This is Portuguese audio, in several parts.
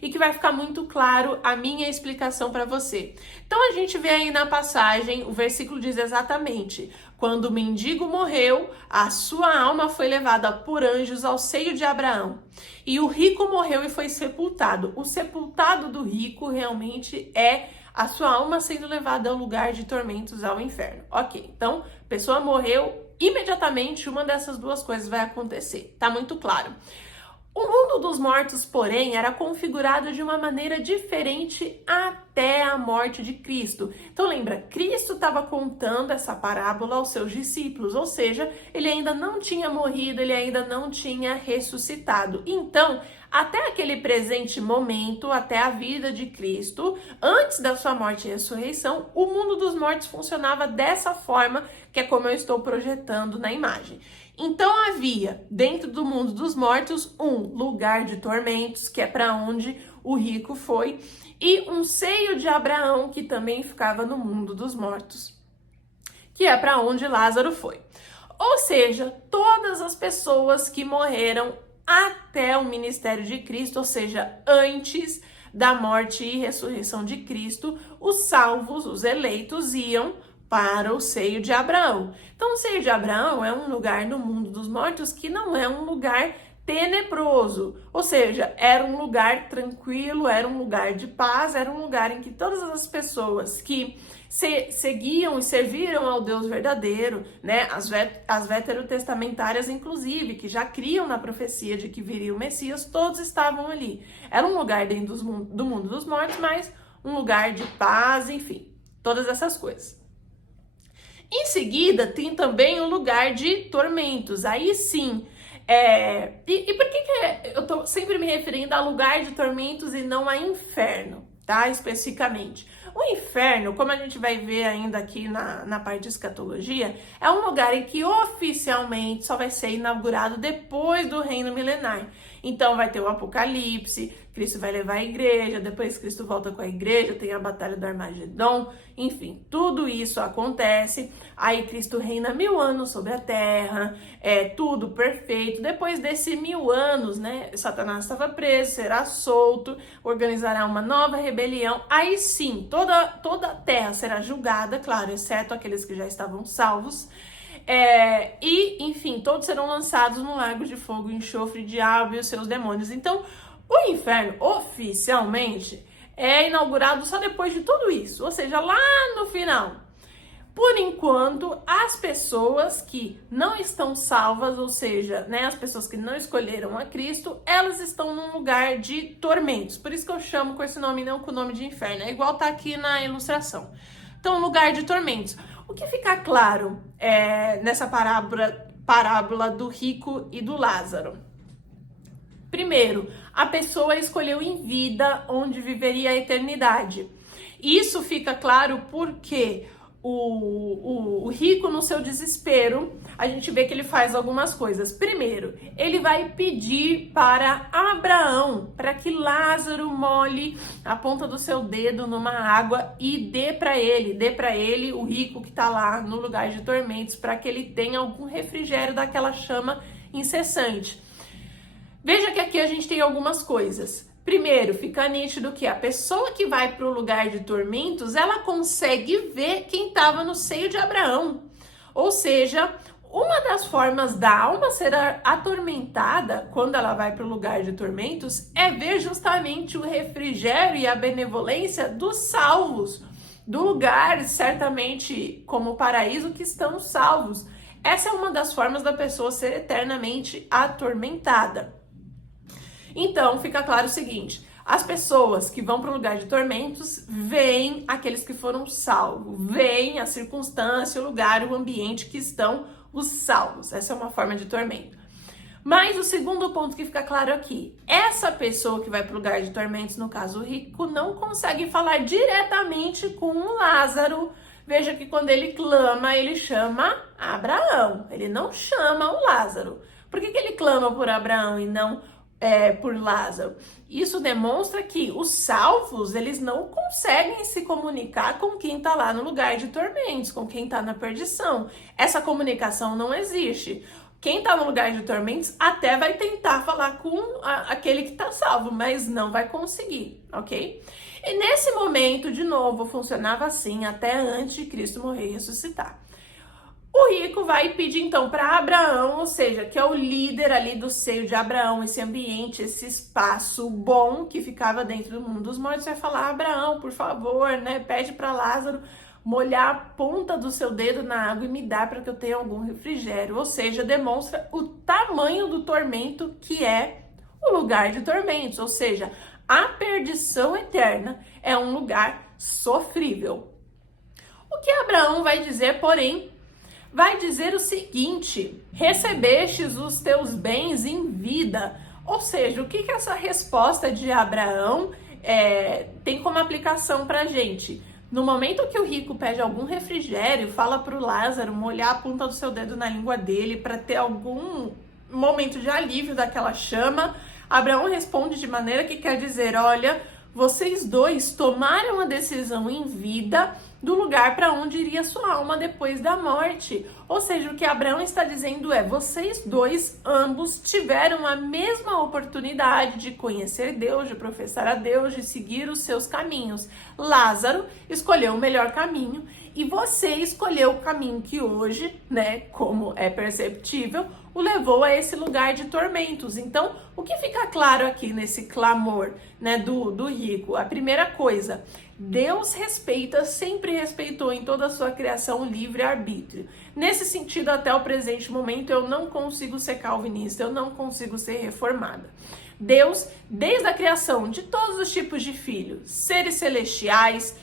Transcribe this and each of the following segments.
e que vai ficar muito claro a minha explicação para você. Então a gente vê aí na passagem, o versículo diz exatamente: quando o mendigo morreu, a sua alma foi levada por anjos ao seio de Abraão. E o rico morreu e foi sepultado. O sepultado do rico realmente é a sua alma sendo levada ao lugar de tormentos, ao inferno. Ok, então, a pessoa morreu, imediatamente uma dessas duas coisas vai acontecer. Tá muito claro. O mundo dos mortos, porém, era configurado de uma maneira diferente até a morte de Cristo. Então lembra, Cristo estava contando essa parábola aos seus discípulos, ou seja, ele ainda não tinha morrido, ele ainda não tinha ressuscitado. Então, até aquele presente momento, até a vida de Cristo, antes da sua morte e ressurreição, o mundo dos mortos funcionava dessa forma, que é como eu estou projetando na imagem. Então havia, dentro do mundo dos mortos, um lugar de tormentos, que é para onde o rico foi, e um seio de Abraão, que também ficava no mundo dos mortos, que é para onde Lázaro foi. Ou seja, todas as pessoas que morreram até o ministério de Cristo, ou seja, antes da morte e ressurreição de Cristo, os salvos, os eleitos, iam para o seio de Abraão. Então, o seio de Abraão é um lugar no mundo dos mortos que não é um lugar tenebroso, ou seja, era um lugar tranquilo, era um lugar de paz, era um lugar em que todas as pessoas que seguiam e serviram ao Deus verdadeiro, né, as veterotestamentárias inclusive, que já criam na profecia de que viria o Messias, todos estavam ali. Era um lugar dentro do mundo dos mortos, mas um lugar de paz, enfim, todas essas coisas. Em seguida, tem também o lugar de tormentos. Aí sim, e por que eu tô sempre me referindo a lugar de tormentos e não a inferno, tá? Especificamente. O inferno, como a gente vai ver ainda aqui na parte de escatologia, é um lugar em que oficialmente só vai ser inaugurado depois do reino milenar. Então vai ter o Apocalipse, Cristo vai levar a igreja, depois Cristo volta com a igreja, tem a batalha do Armagedon, enfim, tudo isso acontece. Aí Cristo reina 1000 anos sobre a terra, tudo perfeito. Depois desse 1000 anos, né, Satanás estava preso, será solto, organizará uma nova rebelião. Aí sim, toda a terra será julgada, claro, exceto aqueles que já estavam salvos. E, enfim, todos serão lançados no lago de fogo, enxofre, diabo e os seus demônios. Então, o inferno, oficialmente, é inaugurado só depois de tudo isso, ou seja, lá no final. Por enquanto, as pessoas que não estão salvas, ou seja, né, as pessoas que não escolheram a Cristo, elas estão num lugar de tormentos. Por isso que eu chamo com esse nome, não com o nome de inferno. É igual tá aqui na ilustração. Então, lugar de tormentos. O que fica claro nessa parábola do rico e do Lázaro? Primeiro, a pessoa escolheu em vida onde viveria a eternidade. Isso fica claro porque o rico, no seu desespero, a gente vê que ele faz algumas coisas. Primeiro, ele vai pedir para Abraão, para que Lázaro molhe a ponta do seu dedo numa água e dê para ele, o rico que está lá no lugar de tormentos, para que ele tenha algum refrigério daquela chama incessante. Veja que aqui a gente tem algumas coisas. Primeiro, fica nítido que a pessoa que vai para o lugar de tormentos, ela consegue ver quem estava no seio de Abraão. Ou seja, uma das formas da alma ser atormentada quando ela vai para o lugar de tormentos é ver justamente o refrigério e a benevolência dos salvos, do lugar, certamente como paraíso, que estão salvos. Essa é uma das formas da pessoa ser eternamente atormentada. Então, fica claro o seguinte, as pessoas que vão para o lugar de tormentos veem aqueles que foram salvos, veem a circunstância, o lugar, o ambiente que estão os salvos. Essa é uma forma de tormento. Mas o segundo ponto que fica claro aqui, essa pessoa que vai para o lugar de tormentos, no caso o rico, não consegue falar diretamente com o Lázaro. Veja que quando ele clama, ele chama Abraão, ele não chama o Lázaro. Por que ele clama por Abraão e não por Lázaro? Isso demonstra que os salvos, eles não conseguem se comunicar com quem está lá no lugar de tormentos, com quem está na perdição. Essa comunicação não existe. Quem está no lugar de tormentos até vai tentar falar com aquele que está salvo, mas não vai conseguir, ok? E nesse momento, de novo, funcionava assim até antes de Cristo morrer e ressuscitar. O rico vai pedir então para Abraão, ou seja, que é o líder ali do seio de Abraão, esse ambiente, esse espaço bom que ficava dentro do mundo dos mortos, vai falar: Abraão, por favor, né, pede para Lázaro molhar a ponta do seu dedo na água e me dar para que eu tenha algum refrigério. Ou seja, demonstra o tamanho do tormento que é o lugar de tormentos, ou seja, a perdição eterna é um lugar sofrível. O que Abraão vai dizer, porém, vai dizer o seguinte: recebestes os teus bens em vida. Ou seja, o que essa resposta de Abraão tem como aplicação para a gente? No momento que o rico pede algum refrigério, fala para o Lázaro molhar a ponta do seu dedo na língua dele para ter algum momento de alívio daquela chama, Abraão responde de maneira que quer dizer: olha, vocês dois tomaram a decisão em vida do lugar para onde iria sua alma depois da morte. Ou seja, o que Abraão está dizendo é: vocês dois, ambos, tiveram a mesma oportunidade de conhecer Deus, de professar a Deus, de seguir os seus caminhos. Lázaro escolheu o melhor caminho e você escolheu o caminho que hoje, né, como é perceptível, o levou a esse lugar de tormentos. Então, o que fica claro aqui nesse clamor, né, do rico? A primeira coisa: Deus respeita, sempre respeitou em toda a sua criação o livre-arbítrio. Nesse sentido, até o presente momento, eu não consigo ser calvinista, eu não consigo ser reformada. Deus, desde a criação de todos os tipos de filhos, seres celestiais,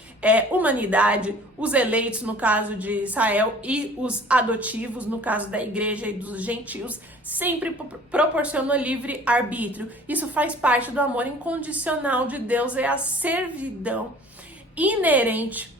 humanidade, os eleitos, no caso de Israel, e os adotivos, no caso da igreja e dos gentios, sempre proporcionou livre-arbítrio. Isso faz parte do amor incondicional de Deus, é a servidão inerente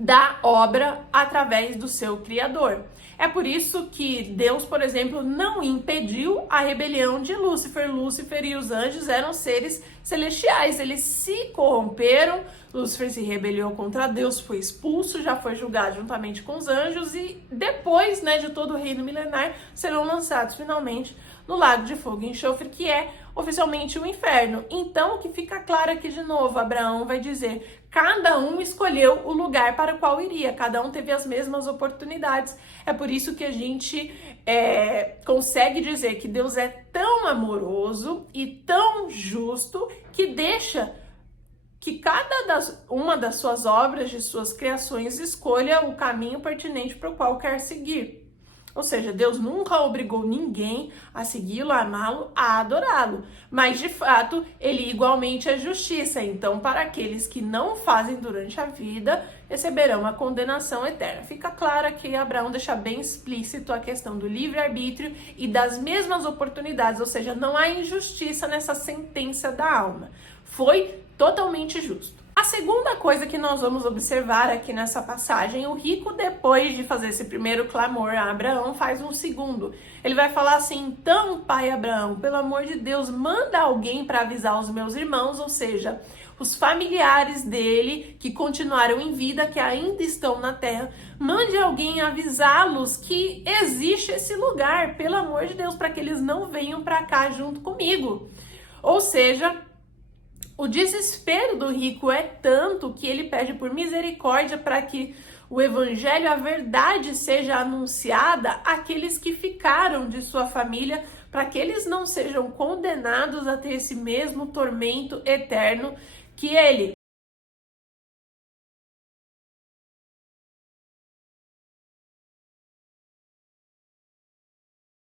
da obra através do seu Criador. É por isso que Deus, por exemplo, não impediu a rebelião de Lúcifer. Lúcifer e os anjos eram seres celestiais, eles se corromperam, Lúcifer se rebelou contra Deus, foi expulso, já foi julgado juntamente com os anjos e depois, né, de todo o reino milenar, serão lançados finalmente no lago de fogo e enxofre, que é oficialmente o inferno. Então, o que fica claro aqui de novo, Abraão vai dizer: cada um escolheu o lugar para o qual iria, cada um teve as mesmas oportunidades. É por isso que a gente consegue dizer que Deus é tão amoroso e tão justo que deixa que uma das suas obras, de suas criações, escolha o caminho pertinente para o qual quer seguir. Ou seja, Deus nunca obrigou ninguém a segui-lo, a amá-lo, a adorá-lo. Mas, de fato, ele igualmente é justiça. Então, para aqueles que não fazem durante a vida, receberão a condenação eterna. Fica claro que Abraão deixa bem explícito a questão do livre-arbítrio e das mesmas oportunidades. Ou seja, não há injustiça nessa sentença da alma. Foi totalmente justo. A segunda coisa que nós vamos observar aqui nessa passagem: o rico, depois de fazer esse primeiro clamor a Abraão, faz um segundo. Ele vai falar assim: então, pai Abraão, pelo amor de Deus, manda alguém para avisar os meus irmãos, ou seja, os familiares dele que continuaram em vida, que ainda estão na terra, mande alguém avisá-los que existe esse lugar, pelo amor de Deus, para que eles não venham para cá junto comigo. Ou seja, o desespero do rico é tanto que ele pede por misericórdia para que o evangelho, a verdade, seja anunciada àqueles que ficaram de sua família, para que eles não sejam condenados a ter esse mesmo tormento eterno que ele.